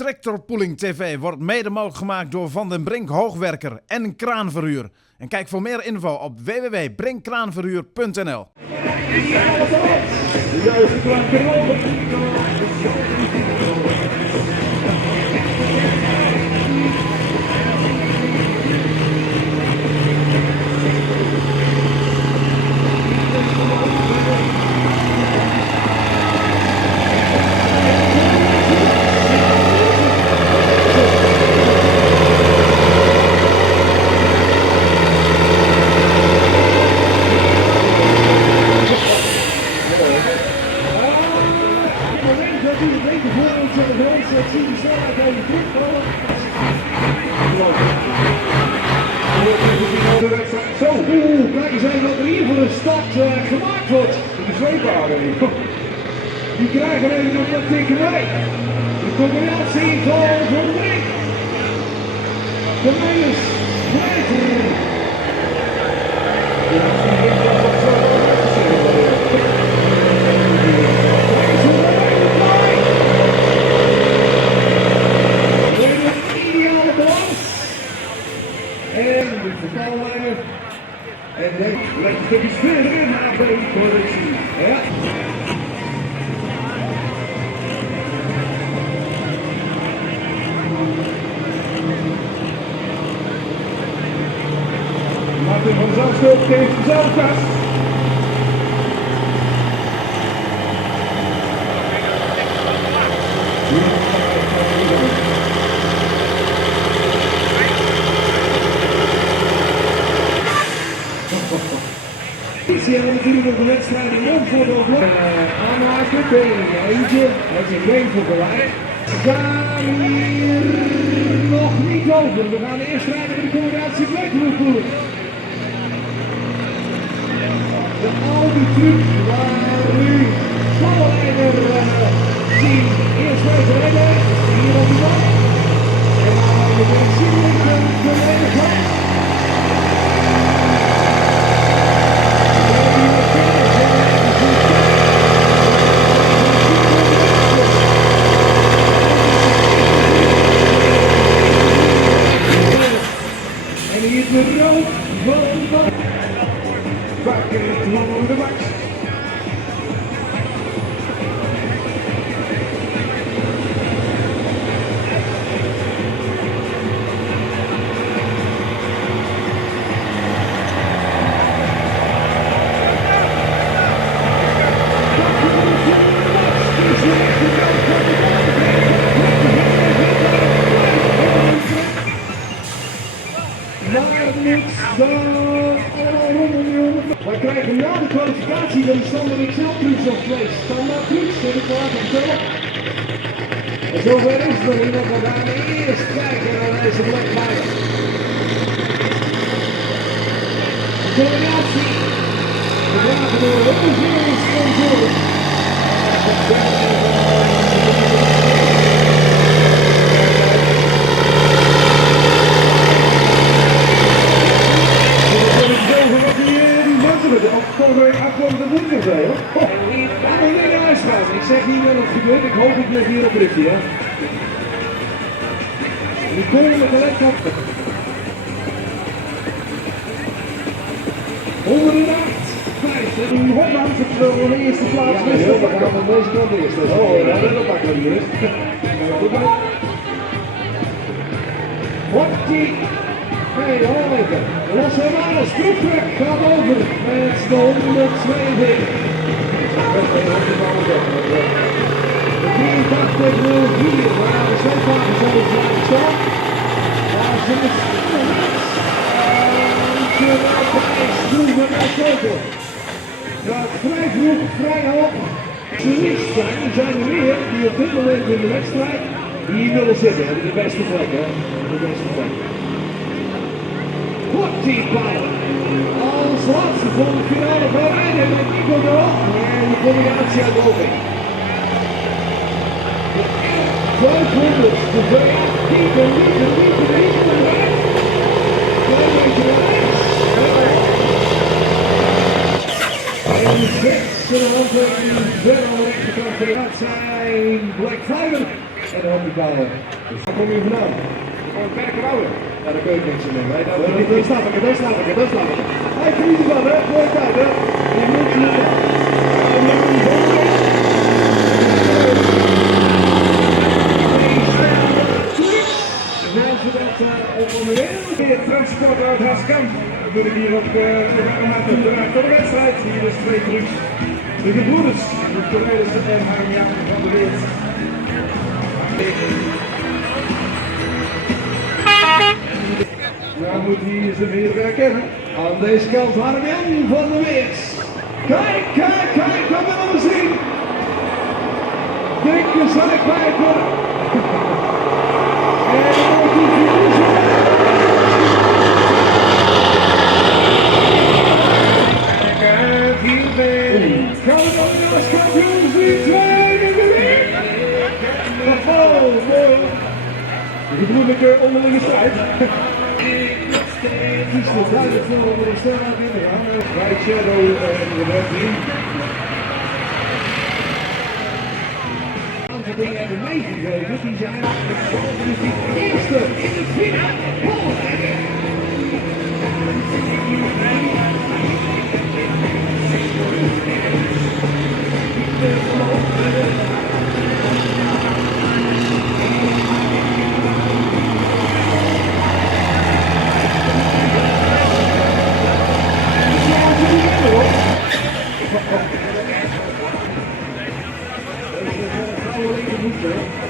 TractorpullingTV wordt mede mogelijk gemaakt door Van den Brink Hoogwerker en Kraanverhuur. En kijk voor meer info op www.brinkkraanverhuur.nl. Zo, kijk eens even wat er hier voor een start gemaakt wordt. De zweepbaren. Die krijgen even nog wat tikkerij. De combinatie van Van den Brink. De Meijers. En de vervalleider. En legt een stukje verder in naar de correctie. Ja. Martin van Zandschulp heeft dezelfde kast. Ze hebben natuurlijk nog de wedstrijd rond voor de aanmaken. Ben je eentje, dat is een game voor gelijk. We gaan hier nog niet over. We gaan eerst rijden met de combinatie Blackwood. De oude truc waar nu valleider zien. Eerst even rijden, hier op de bal. En dan gaan we weer zien de leider van. De rood van de bakken van de baks. Wij krijgen na de kwalificatie de standaard XL-trucs of twee standaard trucs. En ik laat hem zo. En zover is het nog niet, want we gaan eerst kijken naar deze Blackwood. De combinatie. We dragen door de overzicht. Ik zeg niet wat het gebeurt, ik hoop het met hier op Ricky, hè. Die komen met de laptop. 108, 50. In Holland voor de eerste plaats. Ja, we gaan aan deze kant eerst. Oh, dat pakken we niet eens. Wordt die... Nee, hoor even. Los Hermanos, Stroepweg gaat over met de 142. De 8304, waar de zweepwagen zo blijven staan. Daar zit het Groeven naar Keuken. Gaat vrij vroeg, vrij hoog. Ze liefst zijn, er zijn er meer die op dit moment in de wedstrijd hier willen zitten. Hebben de beste plek, hè? De beste plek. Wat die bal! Als laatste voor de finale van rijden met Nico de Hoog. En de combinatie uit de open. De 1200, de V8, dieper. Klein beetje naar rechts. En 6,5 verder aan de rechterkant. Dat zijn Blackwood. en de hockeyballen. Dus waar kom je vandaan? Gewoon Berkenwoude. Ja, daar kun je niks mee. Nee, dat snap ik, dat snap ik, dat snap ik. Hij geniet ervan, hè? Mooie tijd, hè? Je moet hier. Het transport uit Harskamp wil ik hier op de wedstrijd. Hier is 2 trucks. De gebroeders, de collega's en Harmjan van de Weert. Nou moet hij ze weer herkennen. Aan deze kant Harmjan van de Weert. Kijk, kijk, kijk, dat willen we zien. Dikke zijpijper. En dan wordt hij verliezen. Gaan we dan naar de kampioen zien? 2 in de ring. Oh, mooi. De gebroedelijke onderlinge strijd. Iets te duidelijk voor onder de Standaard in te gaan. Bij Shadow en de Red Team. Een aantal dingen hebben meegegeven. Die zijn de eerste in de finale.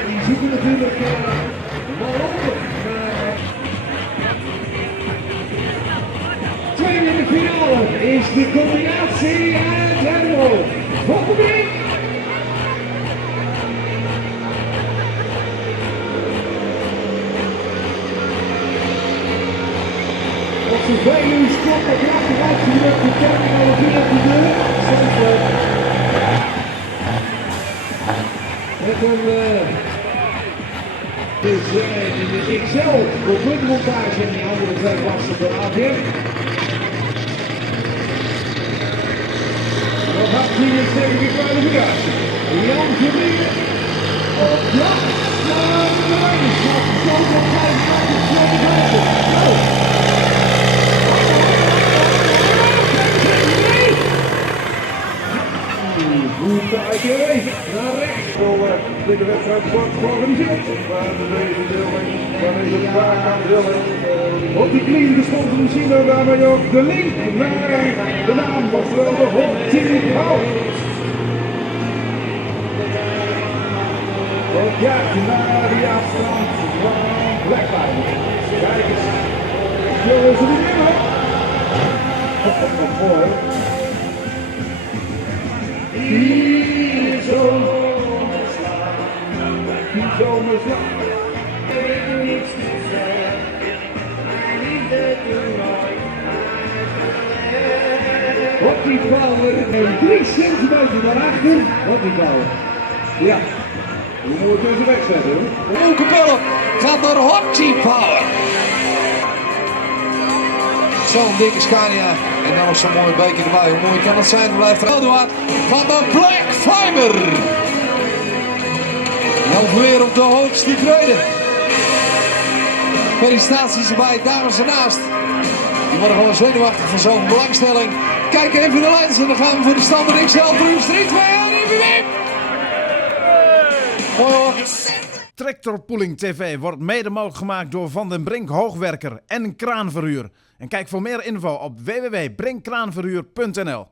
Die zoeken natuurlijk wel onder. Tweede in de finale is de combinatie uit Lemmo. Hoppebrink. Op zijn vijf stop op krachtig uitgewerkt. De termijn aan de vierde de deur. Met een de XL voor puntmontage en die andere 2 passen door AVM. Wat had hij in tegen de kwalificatie? Jan Vermeer op jacht naar de leiderschap. Zoveel tijd naar de tweede buiten. Goed kijken even naar rechts. De wedstrijd wordt georganiseerd. Waar de tweede deelnemer, waar de Harskamp deelnemer. Op die knieën geschoten zien we daarmee ook de link naar de naam van de TPmoviechannel. Op jacht naar die afstand van Blackline. Kijk eens. Zullen ze die nemen? Mooi. Die zomerslag. Hockeypower en 3 centimeter daarachter. Hockeypower. Ja. Die moet deze wedstrijd doen. Capelle gaat naar Harskamp. Zo'n dikke Scania en dan nog zo'n mooie beker erbij. Hoe mooi kan dat zijn? Blijft er Standaard van de Black Fiber. Jan weer op de hoogste treden. Felicitaties erbij, dames ernaast. Die worden gewoon zenuwachtig van zo'n belangstelling. Kijk even de lens en dan gaan we voor de Standaard XL Dream Street 2 aan de Mooi hoor. TractorpullingTV wordt mede mogelijk gemaakt door Van den Brink Hoogwerker en Kraanverhuur. En kijk voor meer info op www.brinkkraanverhuur.nl.